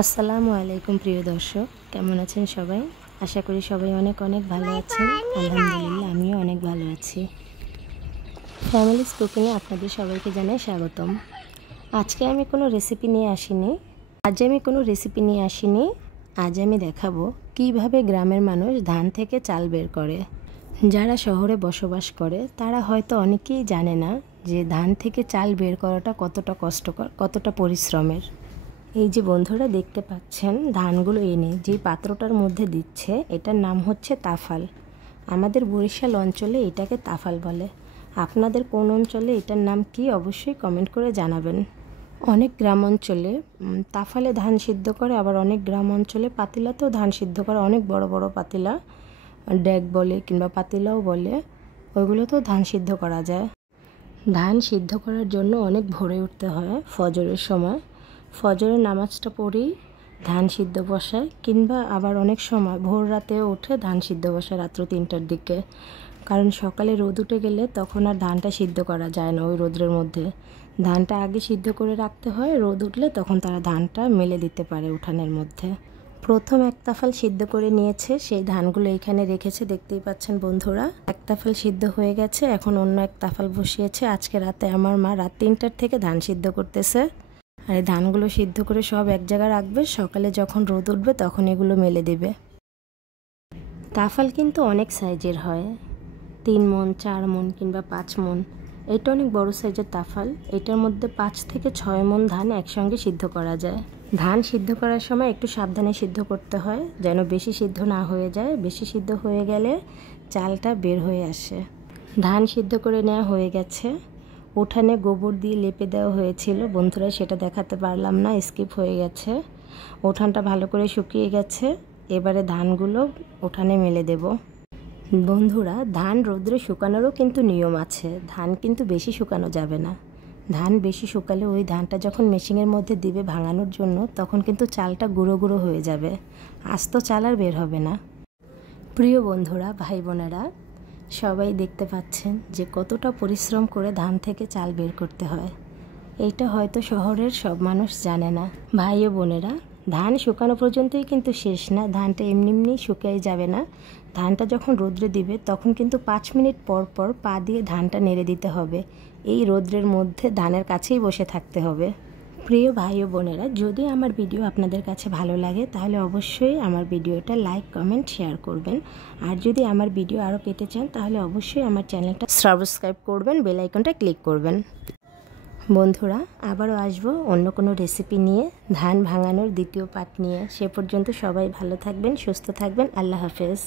আসসালামু আলাইকুম প্রিয় দর্শক, কেমন আছেন সবাই? আশা করি সবাই অনেক অনেক ভালো আছেন। আলহামদুলিল্লাহ, আমিও অনেক ভালো আছি। ফ্যামিলিজ কুকিংয়ে আপনাদের সবাইকে জানাই স্বাগতম। আজকে আমি কোনো রেসিপি নিয়ে আসিনি। আজ আমি দেখাবো কিভাবে গ্রামের মানুষ ধান থেকে চাল বের করে। যারা শহরে বসবাস করে তারা হয়তো অনেকেই জানে না যে ধান থেকে চাল বের করাটা কতটা কষ্টকর, কতটা পরিশ্রমের। এই যে বন্ধুরা দেখতে পাচ্ছেন, ধানগুলো এনে যে পাত্রটার মধ্যে দিচ্ছে এটার নাম হচ্ছে তাফাল। আমাদের বরিশাল অঞ্চলে এটাকে তাফাল বলে। আপনাদের কোন অঞ্চলে এটার নাম কি অবশ্যই কমেন্ট করে জানাবেন। অনেক গ্রাম অঞ্চলে তাফালে ধান সিদ্ধ করে, আবার অনেক গ্রাম অঞ্চলে পাতিলাতেও ধান সিদ্ধ করে। অনেক বড় বড় পাতিলা, ড্যাগ বলে কিংবা পাতিলাও বলে, ওইগুলোতেও ধান সিদ্ধ করা যায়। ধান সিদ্ধ করার জন্য অনেক ভোরে উঠতে হয়। ফজরের সময় ফজরের নামাজটা পড়েই ধান সিদ্ধ বসায়, কিংবা আবার অনেক সময় ভোর রাতেও উঠে ধান সিদ্ধ বসায় রাত্র 3টার দিকে। কারণ সকালে রোদ উঠে গেলে তখন আর ধানটা সিদ্ধ করা যায় না। ওই রোদ্রের মধ্যে ধানটা আগে সিদ্ধ করে রাখতে হয়, রোদ উঠলে তখন তারা ধানটা মেলে দিতে পারে উঠানের মধ্যে। প্রথম এক তাফাল সিদ্ধ করে নিয়েছে, সেই ধানগুলো এইখানে রেখেছে, দেখতেই পাচ্ছেন বন্ধুরা। এক তাফাল সিদ্ধ হয়ে গেছে, এখন অন্য এক তাফাল বসিয়েছে। আজকে রাতে আমার মা রাত 3টার থেকে ধান সিদ্ধ করতেছে। আর এই ধানগুলো সিদ্ধ করে সব এক জায়গায় রাখবে, সকালে যখন রোদ উঠবে তখন এগুলো মেলে দেবে। তাফাল কিন্তু অনেক সাইজের হয়, 3 মণ, 4 মণ কিংবা 5 মণ। এটা অনেক বড় সাইজের তাফাল। এটার মধ্যে 5 থেকে 6 মণ ধান একসঙ্গে সিদ্ধ করা যায়। ধান সিদ্ধ করার সময় একটু সাবধানে সিদ্ধ করতে হয়, যেন বেশি সিদ্ধ না হয়ে যায়। বেশি সিদ্ধ হয়ে গেলে চালটা বের হয়ে আসে। ধান সিদ্ধ করে নেওয়া হয়ে গেছে। উঠানে গোবর দিয়ে লেপে দেওয়া হয়েছিল বন্ধুরা, সেটা দেখাতে পারলাম না, স্কিপ হয়ে গেছে। উঠানটা ভালো করে শুকিয়ে গেছে। এবারে ধানগুলো উঠানে মেলে দেব। বন্ধুরা, ধান রোদ্রে শুকানোরও কিন্তু নিয়ম আছে। ধান কিন্তু বেশি শুকানো যাবে না। ধান বেশি শুকালে ওই ধানটা যখন মেশিনের মধ্যে দিবে ভাঙানোর জন্য, তখন কিন্তু চালটা গুঁড়ো গুঁড়ো হয়ে যাবে, আস্ত চাল আর বের হবে না। প্রিয় বন্ধুরা, ভাই বোনেরা, সবাই দেখতে পাচ্ছেন যে কতটা পরিশ্রম করে ধান থেকে চাল বের করতে হয়। এইটা হয়তো শহরের সব মানুষ জানে না। ভাই ও বোনেরা, ধান শুকানো পর্যন্তই কিন্তু শেষ না। ধানটা এমনি এমনি শুকিয়ে যাবে না। ধানটা যখন রোদ্রে দিবে তখন কিন্তু 5 মিনিট পর পর পা দিয়ে ধানটা নেড়ে দিতে হবে। এই রোদ্রের মধ্যে ধানের কাছেই বসে থাকতে হবে। প্রিয় ভাই ও বোনেরা, যদি আমার ভিডিও আপনাদের কাছে ভালো লাগে তাহলে অবশ্যই আমার ভিডিওটা লাইক, কমেন্ট, শেয়ার করবেন। আর যদি আমার ভিডিও আরও পেতে চান তাহলে অবশ্যই আমার চ্যানেলটা সাবস্ক্রাইব করবেন, বেল আইকনটা ক্লিক করবেন। বন্ধুরা, আবারও আসবো অন্য কোনো রেসিপি নিয়ে, ধান ভাঙানোর দ্বিতীয় পার্ট নিয়ে। সে পর্যন্ত সবাই ভালো থাকবেন, সুস্থ থাকবেন। আল্লাহ হাফেজ।